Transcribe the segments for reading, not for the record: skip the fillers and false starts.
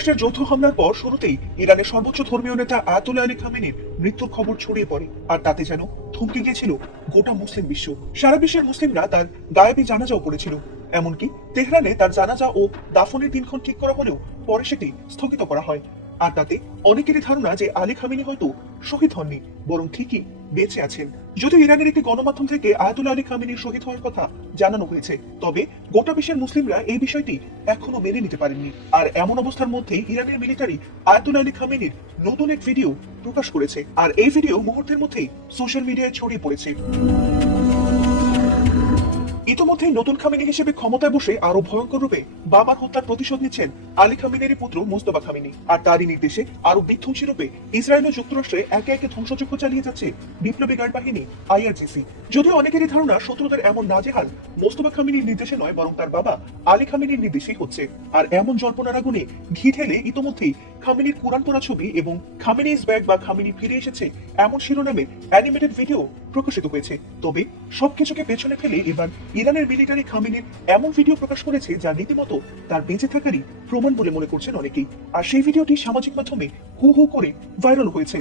যুক্তরাষ্ট্রের যৌথ হামলার পর শুরুতেই ইরানের সর্বোচ্চ ধর্মীয় নেতা আয়াতুল্লাহ আলী খামেনির মৃত্যুর খবর ছড়িয়ে পড়ে, আর তাতে যেন থমকে গিয়েছিল গোটা মুসলিম বিশ্ব। সারা বিশ্বের মুসলিমরা তার গায়েবী জানাজাও পড়েছিল। এমনকি তেহরানে তার জানাজা ও দাফনের দিনক্ষণ ঠিক করা হলেও পরে সেটি স্থগিত করা হয়। আর তাতে অনেকেরই ধারণা যে আলী খামেনি হয়তো শহীদ হননি, বরং ঠিকই বেঁচে আছেন। যদিও ইরানের একটি গণমাধ্যম থেকে আয়াতুল্লাহ আলী খামেনির শহীদ হওয়ার কথা জানানো হয়েছে, তবে গোটা বিশ্বের মুসলিমরা এই বিষয়টি এখনো মেনে নিতে পারেননি। আর এমন অবস্থার মধ্যে ইরানের মিলিটারি আয়াতুল্লাহ আলী খামেনির নতুন এক ভিডিও প্রকাশ করেছে, আর এই ভিডিও মুহূর্তের মধ্যেই সোশ্যাল মিডিয়ায় ছড়িয়ে পড়েছে। ইতোমধ্যে নতুন খামেনি হিসেবে ক্ষমতায় বসে আরো ভয়ঙ্কর রূপে বাবার হত্যার প্রতিশোধ নিচ্ছেন আলী খামেনির পুত্র মোস্তফা খামেনি। আর তারই নির্দেশে আরো বিধ্বংসী রূপে ইসরায়েল ও যুক্তরাষ্ট্রে একে একে ধ্বংসযজ্ঞ চালিয়ে যাচ্ছে বিপ্লবী গার্ড বাহিনী আইআরজিসি। যদিও অনেকেরই ধারণা শত্রুদের এমন নাজেহাল মোস্তফা খামেনির নির্দেশে নয়, বরং তার বাবা আলী খামেনির নির্দেশেই হচ্ছে। আর এমন জল্পনার আগুনে ঘি ঢেলে ইতোমধ্যেই খামেনির কুরআন পড়া ছবি এবং খামেনি ইজ ব্যাক বা খামেনি ফিরে এসেছে এমন শিরোনামে অ্যানিমেটেড ভিডিও প্রকাশিত হয়েছে। তবে সবকিছুকে পেছনে ফেলে এবার ইরানের মিলিটারি খামেনির এমন ভিডিও প্রকাশ করেছে যা রীতিমতো তার বেঁচে থাকারই প্রমাণ বলে মনে করছেন অনেকেই। আর সেই ভিডিওটি সামাজিক মাধ্যমে হু হু করে ভাইরাল হয়েছে।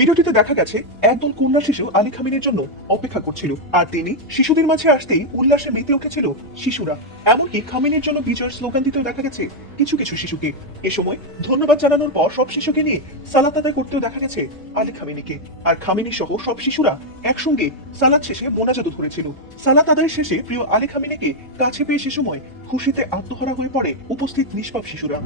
ভিডিওটিতে দেখা গেছে একদল কন্যা শিশু আলী খামেনির জন্য অপেক্ষা করছিল, আর তিনি শিশুদের মাঝে আসতেই উল্লাসে মেতে উঠেছিল শিশুরা। এমনকি খামেনির জন্য বিজয়ের স্লোগান দিতেও দেখা গেছে কিছু কিছু শিশুকে। এ সময় ধন্যবাদ জানানোর পর সব শিশুকে নিয়ে সালাত আদায় করতেও দেখা গেছে আলী খামেনিকে। আর খামেনি সহ সব শিশুরা একসঙ্গে সালাত শেষে মোনাজাত ধরেছিল। সালাত আদায়ের শেষে প্রিয় আলী খামেনিকে কাছে পেয়ে সে সময় খুশিতে আত্মহারা হয়ে পড়ে উপস্থিত নিষ্পাপ শিশুরা।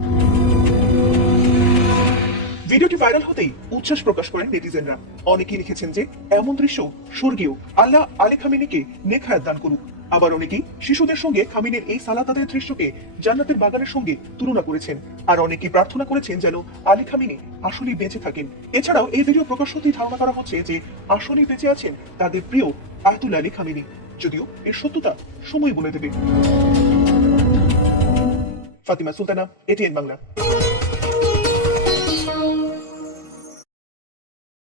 ভিডিওটি ভাইরাল হতেই উচ্ছ্বাস প্রকাশ করেন নেটিজেনরা। অনেকেই লিখেছেন যে এমন দৃশ্য স্বর্গীয়, আল্লাহ আলী খামেনিকে নেক-হায়াত দান করুক। আবার অনেকেই শিশুদের সঙ্গে খামেনির এই সালাত আদায়ের দৃশ্যকে জান্নাতের বাগানের সঙ্গে তুলনা করেছেন। আর অনেকেই প্রার্থনা করেছেন যেন আলী খামেনি আসলেই বেঁচে থাকেন। এছাড়াও এই ভিডিও প্রকাশ হতেই ধারণা করা হচ্ছে যে আসলেই বেঁচে আছেন তাদের প্রিয় আয়াতুল্লাহ আলী খামেনি। যদিও এর সত্যতা সময় বলে দেবে। ফাতিমা সুলতানা, এটিএন বাংলা।